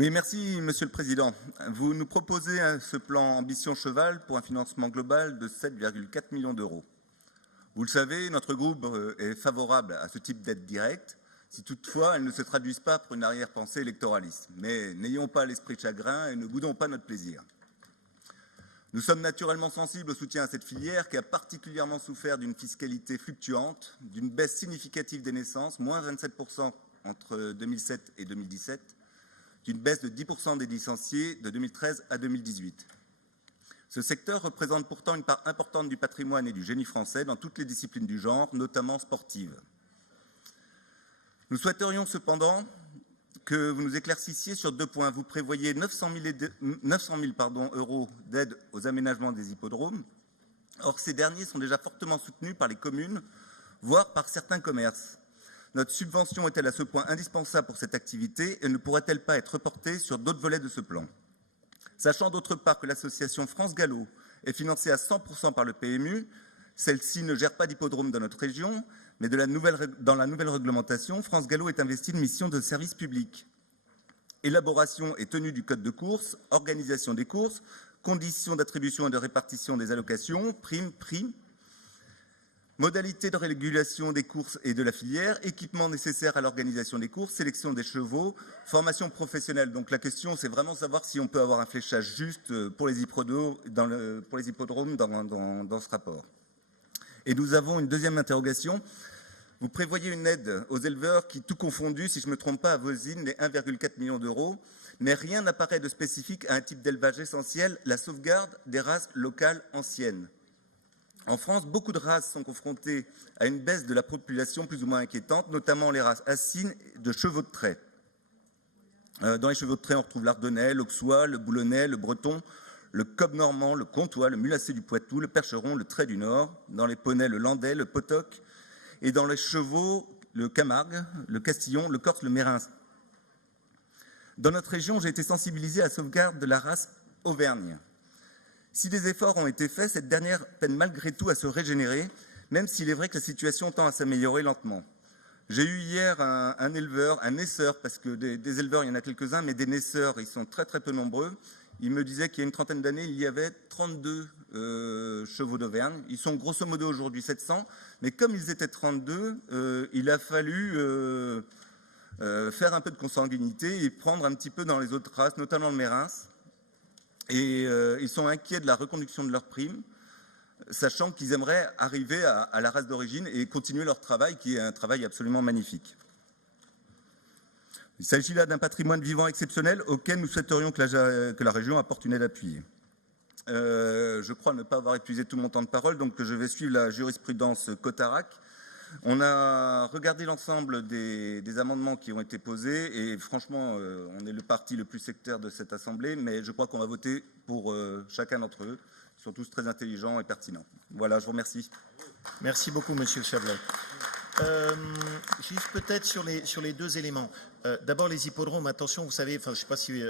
Oui, merci Monsieur le Président. Vous nous proposez ce plan Ambition Cheval pour un financement global de 7,4 millions d'euros. Vous le savez, notre groupe est favorable à ce type d'aide directe, si toutefois elles ne se traduisent pas par une arrière-pensée électoraliste. Mais n'ayons pas l'esprit de chagrin et ne boudons pas notre plaisir. Nous sommes naturellement sensibles au soutien à cette filière qui a particulièrement souffert d'une fiscalité fluctuante, d'une baisse significative des naissances, moins 27% entre 2007 et 2017, d'une baisse de 10% des licenciés de 2013 à 2018. Ce secteur représente pourtant une part importante du patrimoine et du génie français dans toutes les disciplines du genre, notamment sportives. Nous souhaiterions cependant que vous nous éclaircissiez sur 2 points. Vous prévoyez 900 000 euros d'aide aux aménagements des hippodromes. Or, ces derniers sont déjà fortement soutenus par les communes, voire par certains commerces. Notre subvention est-elle à ce point indispensable pour cette activité et ne pourrait-elle pas être reportée sur d'autres volets de ce plan? Sachant d'autre part que l'association France Gallo est financée à 100% par le PMU, celle-ci ne gère pas d'hippodrome dans notre région, mais dans la nouvelle réglementation, France Gallo est investie d'une mission de service public. Élaboration et tenue du code de course, organisation des courses, conditions d'attribution et de répartition des allocations, primes, prix, modalités de régulation des courses et de la filière, équipements nécessaires à l'organisation des courses, sélection des chevaux, formation professionnelle. Donc la question, c'est vraiment savoir si on peut avoir un fléchage juste pour les hippodromes dans ce rapport. Et nous avons une deuxième interrogation. Vous prévoyez une aide aux éleveurs qui, tout confondu, si je ne me trompe pas, avoisine les 1,4 million d'euros, mais rien n'apparaît de spécifique à un type d'élevage essentiel, la sauvegarde des races locales anciennes. En France, beaucoup de races sont confrontées à une baisse de la population plus ou moins inquiétante, notamment les races assines de chevaux de trait. Dans les chevaux de trait, on retrouve l'Ardennais, l'Auxois, le Boulonnais, le Breton, le Cob normand, le Comtois, le Mulassé du Poitou, le Percheron, le Trait du Nord. Dans les poneys, le Landais, le Potoc. Et dans les chevaux, le Camargue, le Castillon, le Corse, le Mérins. Dans notre région, j'ai été sensibilisé à la sauvegarde de la race Auvergne. Si des efforts ont été faits, cette dernière peine malgré tout à se régénérer, même s'il est vrai que la situation tend à s'améliorer lentement. J'ai eu hier un éleveur, un naisseur, parce que des éleveurs, il y en a quelques-uns, mais des naisseurs, ils sont très très peu nombreux. Il me disait qu'il y a une trentaine d'années, il y avait 32 chevaux d'Auvergne. Ils sont grosso modo aujourd'hui 700, mais comme ils étaient 32, il a fallu faire un peu de consanguinité et prendre un petit peu dans les autres races, notamment le Mérins. Et ils sont inquiets de la reconduction de leurs primes, sachant qu'ils aimeraient arriver à la race d'origine et continuer leur travail, qui est un travail absolument magnifique. Il s'agit là d'un patrimoine vivant exceptionnel auquel nous souhaiterions que la région apporte une aide appuyée. Je crois ne pas avoir épuisé tout mon temps de parole, donc je vais suivre la jurisprudence Cotarac. On a regardé l'ensemble des amendements qui ont été posés et franchement, on est le parti le plus sectaire de cette Assemblée, mais je crois qu'on va voter pour chacun d'entre eux. Ils sont tous très intelligents et pertinents. Voilà, je vous remercie. Merci beaucoup, Monsieur Chablais. Juste peut-être sur les 2 éléments. D'abord, les hippodromes, attention, vous savez, je ne sais pas si